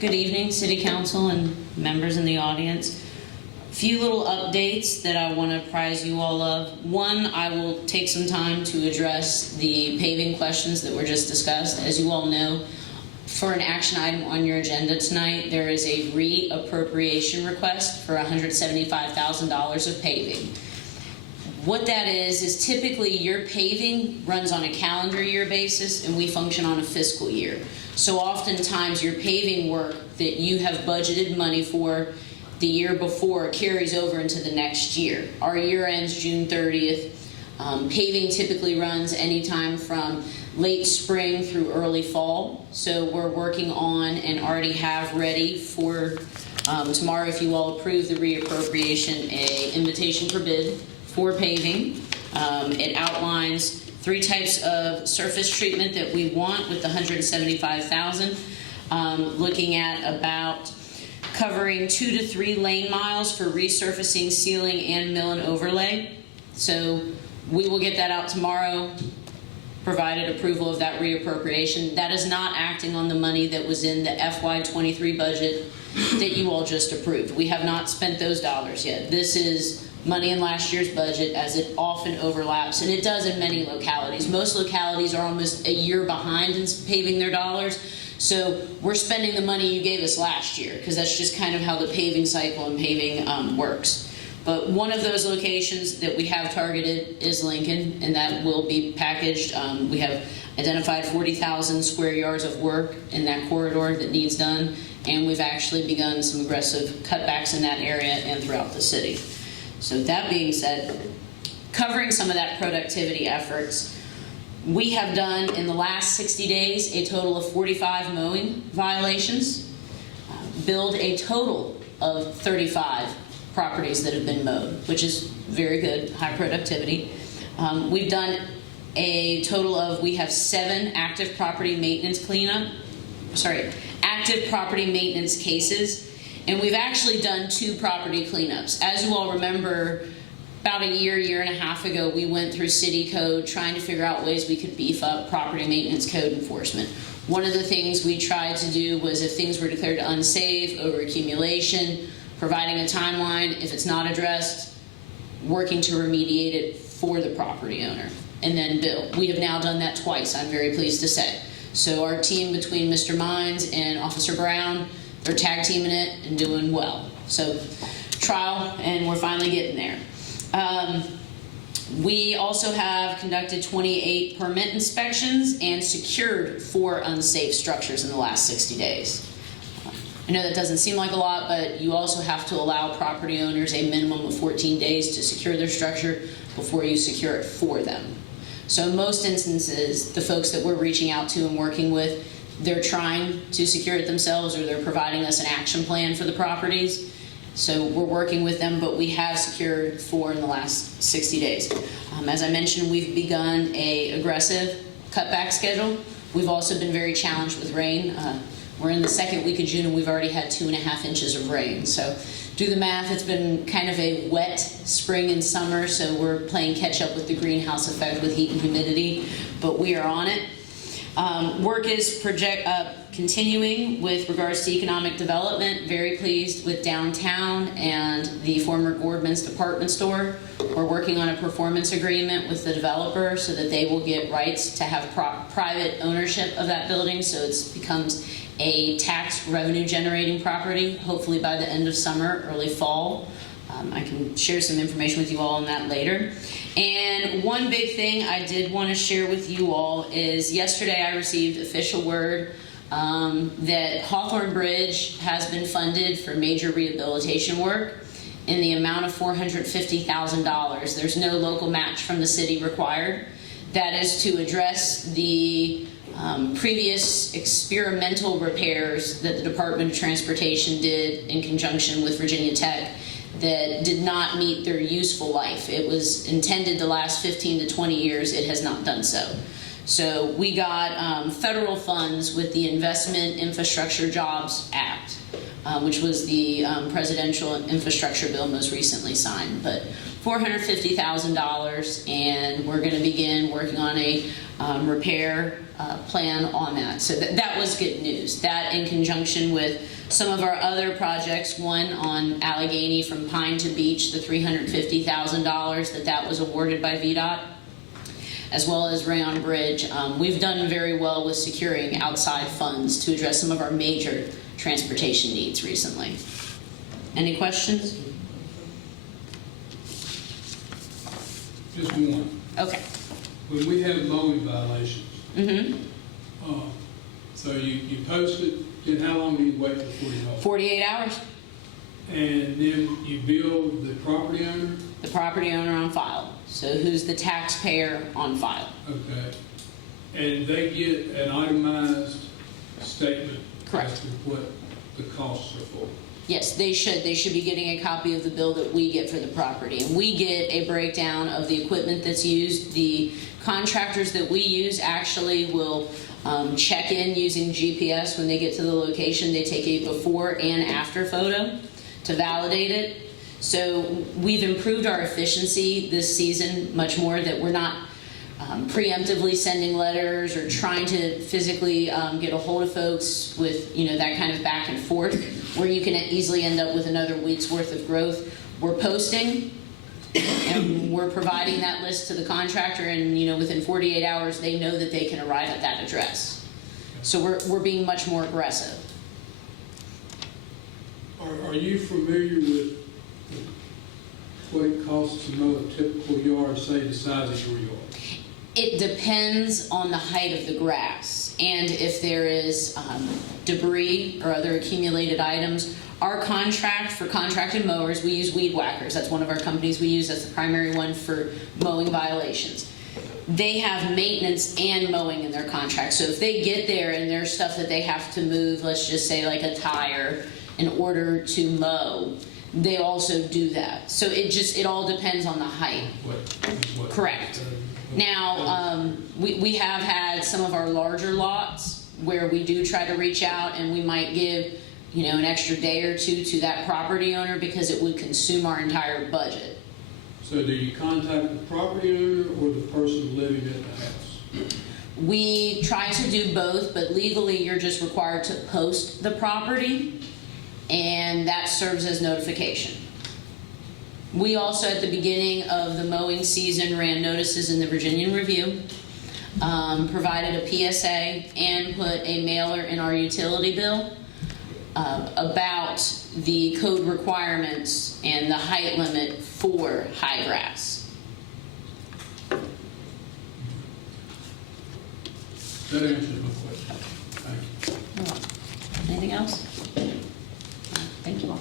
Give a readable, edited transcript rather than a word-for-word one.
good evening, City Council and members in the audience. A few little updates that I want to apprise you all of. One, I will take some time to address the paving questions that were just discussed. As you all know, for an action item on your agenda tonight, there is a reappropriation request for $175,000 of paving. What that is typically your paving runs on a calendar year basis and we function on a fiscal year. So oftentimes your paving work that you have budgeted money for the year before carries over into the next year. Our year ends June 30th. Paving typically runs anytime from late spring through early fall. So we're working on and already have ready for tomorrow, if you all approve the reappropriation, a invitation for bid for paving. It outlines 3 types of surface treatment that we want with the $175,000. Looking at about covering 2 to 3 lane miles for resurfacing, sealing, and mill and overlay. So we will get that out tomorrow, provided approval of that reappropriation. That is not acting on the money that was in the FY23 budget that you all just approved. We have not spent those dollars yet. This is money in last year's budget, as it often overlaps, and it does in many localities. Most localities are almost a year behind in paving their dollars, so we're spending the money you gave us last year, because that's just kind of how the paving cycle and paving works. But one of those locations that we have targeted is Lincoln, and that will be packaged. We have identified 40,000 square yards of work in that corridor that needs done, and we've actually begun some aggressive cutbacks in that area and throughout the city. So that being said, covering some of that productivity efforts, we have done in the last 60 days a total of 45 mowing violations, billed a total of 35 properties that have been mowed, which is very good, high productivity. We've done a total of, we have 7 active property maintenance cases. And we've actually done 2 property cleanups. As you all remember, about a year and a half ago, we went through city code trying to figure out ways we could beef up property maintenance code enforcement. One of the things we tried to do was, if things were declared unsafe, overaccumulation, providing a timeline, if it's not addressed, working to remediate it for the property owner, and then bill. We have now done that twice, I'm very pleased to say. So our team between Mr. Mines and Officer Brown, they're tag teaming it and doing well. So trial, and we're finally getting there. We also have conducted 28 permit inspections and secured 4 unsafe structures in the last 60 days. I know that doesn't seem like a lot, but you also have to allow property owners a minimum of 14 days to secure their structure before you secure it for them. So in most instances, the folks that we're reaching out to and working with, they're trying to secure it themselves, or they're providing us an action plan for the properties. So we're working with them, but we have secured 4 in the last 60 days. As I mentioned, we've begun an aggressive cutback schedule. We've also been very challenged with rain. We're in the 2nd week of June and we've already had 2.5 inches of rain. So do the math, it's been kind of a wet spring and summer, so we're playing catch up with the greenhouse effect with heat and humidity, but we are on it. Work is continuing with regards to economic development. Very pleased with downtown and the former Gordman's department store. We're working on a performance agreement with the developer so that they will get rights to have private ownership of that building, so it becomes a tax revenue generating property, hopefully by the end of summer, early fall. I can share some information with you all on that later. And one big thing I did want to share with you all is yesterday I received official word that Hawthorne Bridge has been funded for major rehabilitation work in the amount of $450,000. There's no local match from the city required. That is to address the previous experimental repairs that the Department of Transportation did in conjunction with Virginia Tech that did not meet their useful life. It was intended to last 15 to 20 years. It has not done so. So we got federal funds with the Investment Infrastructure Jobs Act, which was the presidential infrastructure bill most recently signed. But $450,000, and we're going to begin working on a repair plan on that. So that was good news. That in conjunction with some of our other projects, one on Allegheny from Pine to Beach, the $350,000 that was awarded by VDOT, as well as Hawthorne Bridge. We've done very well with securing outside funds to address some of our major transportation needs recently. Any questions? Just one. Okay. When we have mowing violations, so you post it, then how long do you wait before you mow? 48 hours. And then you bill the property owner? The property owner on file. So who's the taxpayer on file? Okay. And they get an itemized statement Correct. as to what the costs are for? Yes, they should. They should be getting a copy of the bill that we get for the property. And we get a breakdown of the equipment that's used. The contractors that we use actually will check in using GPS when they get to the location. They take a before and after photo to validate it. So we've improved our efficiency this season much more, that we're not preemptively sending letters or trying to physically get a hold of folks with that kind of back and forth, where you can easily end up with another week's worth of growth. We're posting and we're providing that list to the contractor, and within 48 hours they know that they can arrive at that address. So we're being much more aggressive. Are you familiar with what it costs to mow a typical yard, say the size of your yard? It depends on the height of the grass and if there is debris or other accumulated items. Our contract for contracted mowers, we use weed whackers. That's one of our companies we use. That's the primary one for mowing violations. They have maintenance and mowing in their contract. So if they get there and there's stuff that they have to move, let's just say like a tire, in order to mow, they also do that. So it all depends on the height. What? Correct. Now, we have had some of our larger lots where we do try to reach out, and we might give an extra day or two to that property owner because it would consume our entire budget. So do you contact the property owner or the person living at the house? We try to do both, but legally you're just required to post the property, and that serves as notification. We also, at the beginning of the mowing season, ran notices in the Virginian Review, provided a PSA, and put a mailer in our utility bill about the code requirements and the height limit for high grass. That answers my question. Thank you. Anything else? Thank you all.